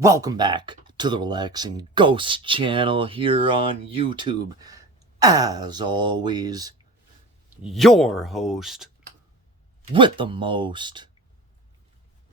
Welcome back to the Relaxing Ghost channel here on YouTube. As always, your host with the most,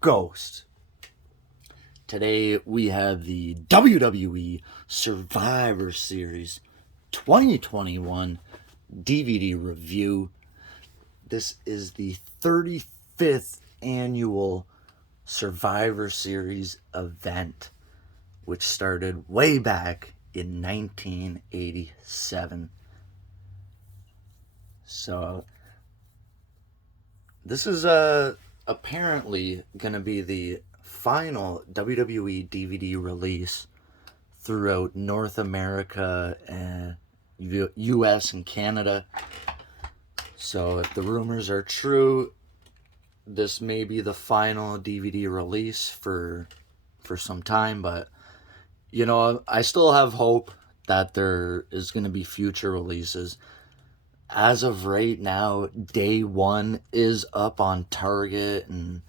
Ghost. Today we have the WWE Survivor Series 2021 DVD review. This is the 35th annual Survivor Series event, which started way back in 1987. So this is apparently going to be the final WWE DVD release throughout North America and US and Canada. So if the rumors are true, this may be the final DVD release for some time, but you know, I still have hope that there is going to be future releases. As of right now, day one is up on Target and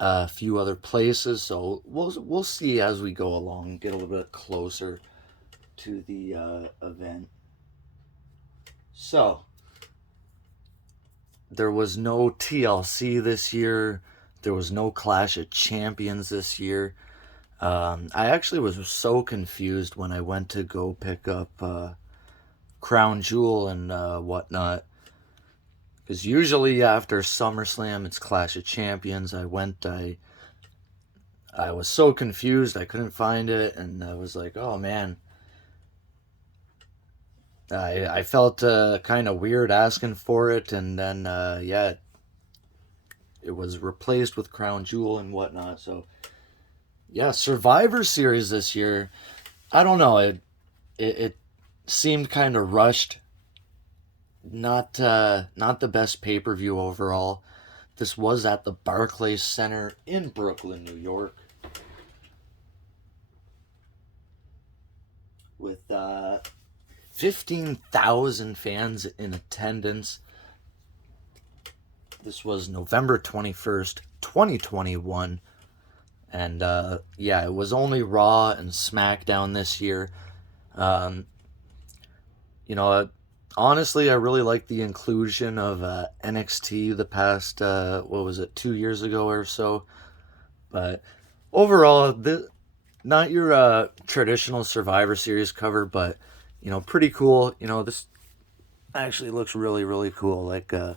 a few other places, so we'll see as we go along, get a little bit closer to the event. So there was no TLC this year. There was no Clash of Champions this year. I actually was so confused when I went to go pick up Crown Jewel and whatnot. Because usually after SummerSlam, it's Clash of Champions. I was so confused. I couldn't find it. And I was like, oh man. I felt kind of weird asking for it, and then it was replaced with Crown Jewel and whatnot. So yeah, Survivor Series this year, I don't know, it seemed kind of rushed. Not the best pay-per-view overall. This was at the Barclays Center in Brooklyn, New York, with 15,000 fans in attendance. This was November 21st, 2021. And it was only Raw and SmackDown this year. Honestly, I really like the inclusion of NXT the past, 2 years ago or so. But overall, not your traditional Survivor Series cover, but pretty cool. This actually looks really, really cool. Like the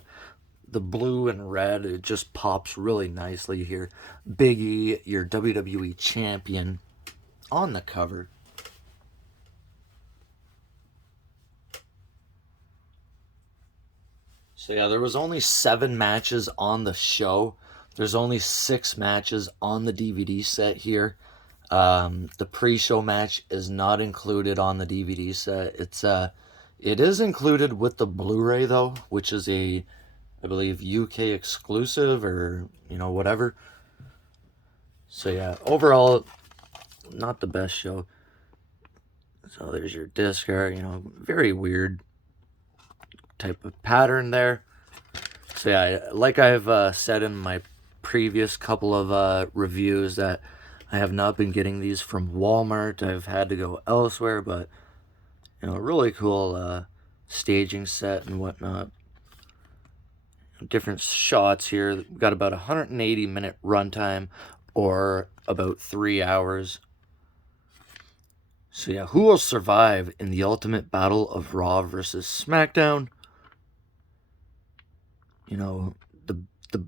blue and red, it just pops really nicely here. Big E, your WWE champion, on the cover. So yeah, there was only 7 matches on the show. There's only 6 matches on the DVD set here. The pre-show match is not included on the DVD set. It is included with the Blu-ray though, which is I believe UK exclusive or whatever. So yeah, overall, not the best show. So there's your disc art, very weird type of pattern there. So yeah, like I've said in my previous couple of reviews, that I have not been getting these from Walmart. I've had to go elsewhere, but really cool staging set and whatnot. Different shots here. We've got about 180-minute runtime, or about 3 hours. So yeah, who will survive in the ultimate battle of Raw versus SmackDown? The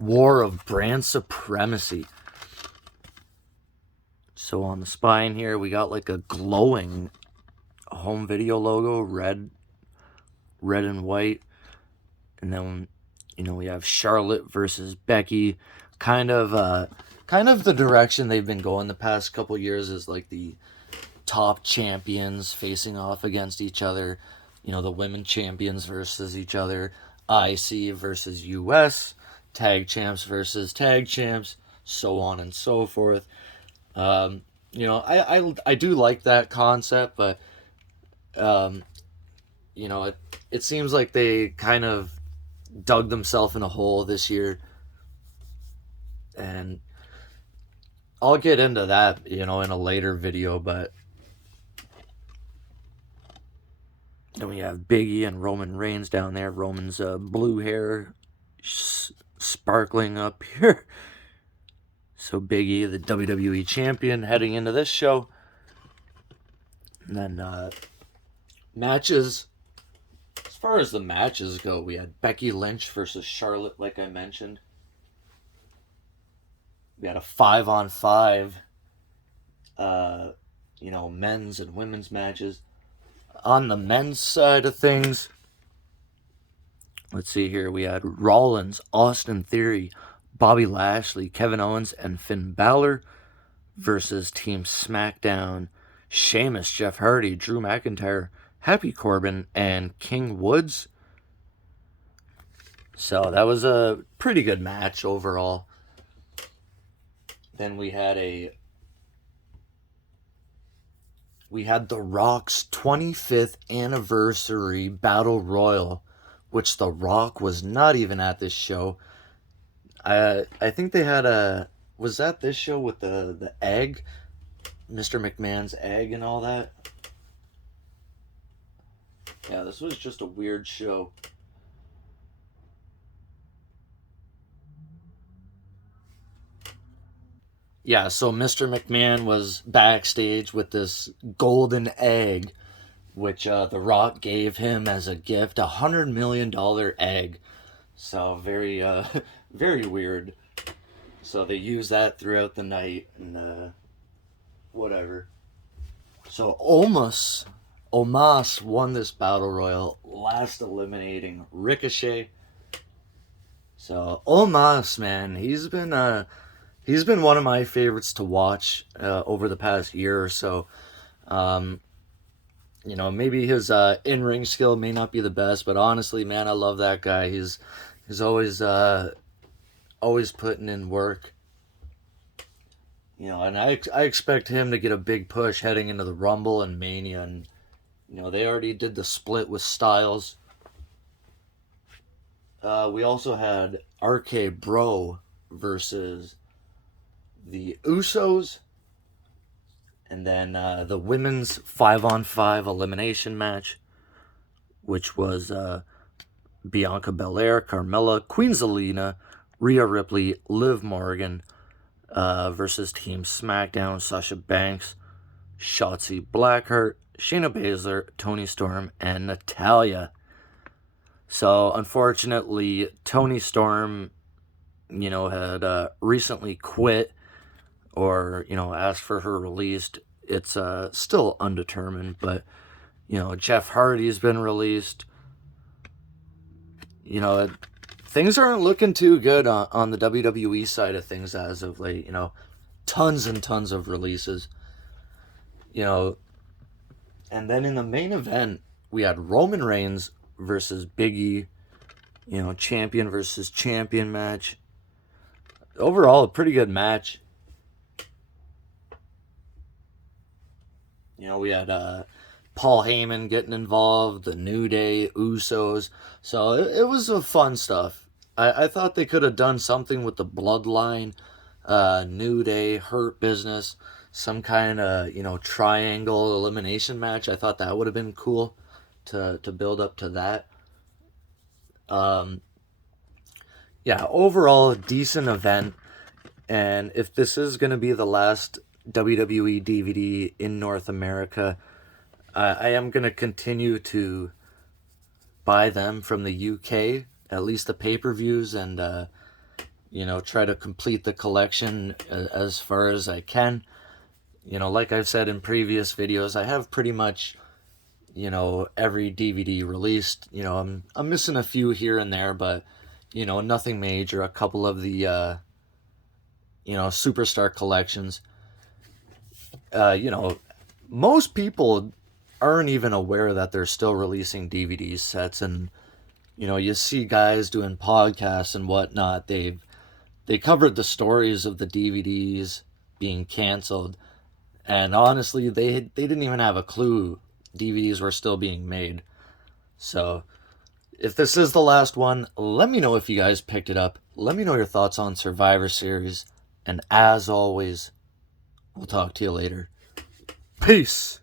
war of brand supremacy. So on the spine here, we got like a glowing home video logo, red and white. And then, we have Charlotte versus Becky. Kind of the direction they've been going the past couple years is like the top champions facing off against each other. The women champions versus each other. IC versus US. Tag champs versus tag champs. So on and so forth. I do like that concept, but it seems like they kind of dug themselves in a hole this year, and I'll get into that, in a later video, but then we have Biggie and Roman Reigns down there. Roman's blue hair sparkling up here. So Biggie, the WWE champion, heading into this show. And then matches. As far as the matches go, we had Becky Lynch versus Charlotte, like I mentioned. We had a 5-on-5, men's and women's matches. On the men's side of things, let's see here. We had Rollins, Austin Theory, Bobby Lashley, Kevin Owens, and Finn Balor versus Team SmackDown, Sheamus, Jeff Hardy, Drew McIntyre, Happy Corbin, and King Woods. So that was a pretty good match overall. Then we had The Rock's 25th anniversary battle royal, which The Rock was not even at this show. I think they had was that this show with the egg, Mr. McMahon's egg and all that? Yeah, this was just a weird show. Yeah, so Mr. McMahon was backstage with this golden egg, which The Rock gave him as a gift, $100 million egg. So very, very weird. So they used that throughout the night and whatever. So Omos won this battle royal, last eliminating Ricochet. So Omos, man, he's been one of my favorites to watch over the past year or so. Maybe his in-ring skill may not be the best, but honestly, man, I love that guy. He's always putting in work. And I expect him to get a big push heading into the Rumble and Mania, and they already did the split with Styles. We also had RK Bro versus the Usos, and then the women's 5-on-5 elimination match, which was Bianca Belair, Carmella, Queen Zelina, Rhea Ripley, Liv Morgan versus Team SmackDown, Sasha Banks, Shotzi Blackheart, Shayna Baszler, Toni Storm, and Natalya. So unfortunately, Toni Storm, had recently quit or asked for her released. It's still undetermined, but Jeff Hardy's been released. Things aren't looking too good on the WWE side of things as of late. Tons and tons of releases. And then in the main event, we had Roman Reigns versus Big E. Champion versus champion match. Overall, a pretty good match. We had Paul Heyman getting involved, the New Day, Usos. So it was a fun stuff. I thought they could have done something with the Bloodline, New Day, Hurt Business, some kind of, triangle elimination match. I thought that would have been cool to build up to that. Overall, a decent event. And if this is going to be the last WWE DVD in North America, I am going to continue to buy them from the UK, at least the pay-per-views, and, try to complete the collection as far as I can. Like I've said in previous videos, I have pretty much, every DVD released. I'm missing a few here and there, but, nothing major. A couple of the, Superstar collections. Most people aren't even aware that they're still releasing DVD sets, and you see guys doing podcasts and whatnot. They covered the stories of the DVDs being canceled, and honestly, they didn't even have a clue DVDs were still being made. So if this is the last one, let me know if you guys picked it up. Let me know your thoughts on Survivor Series, and as always, We'll talk to you later. Peace.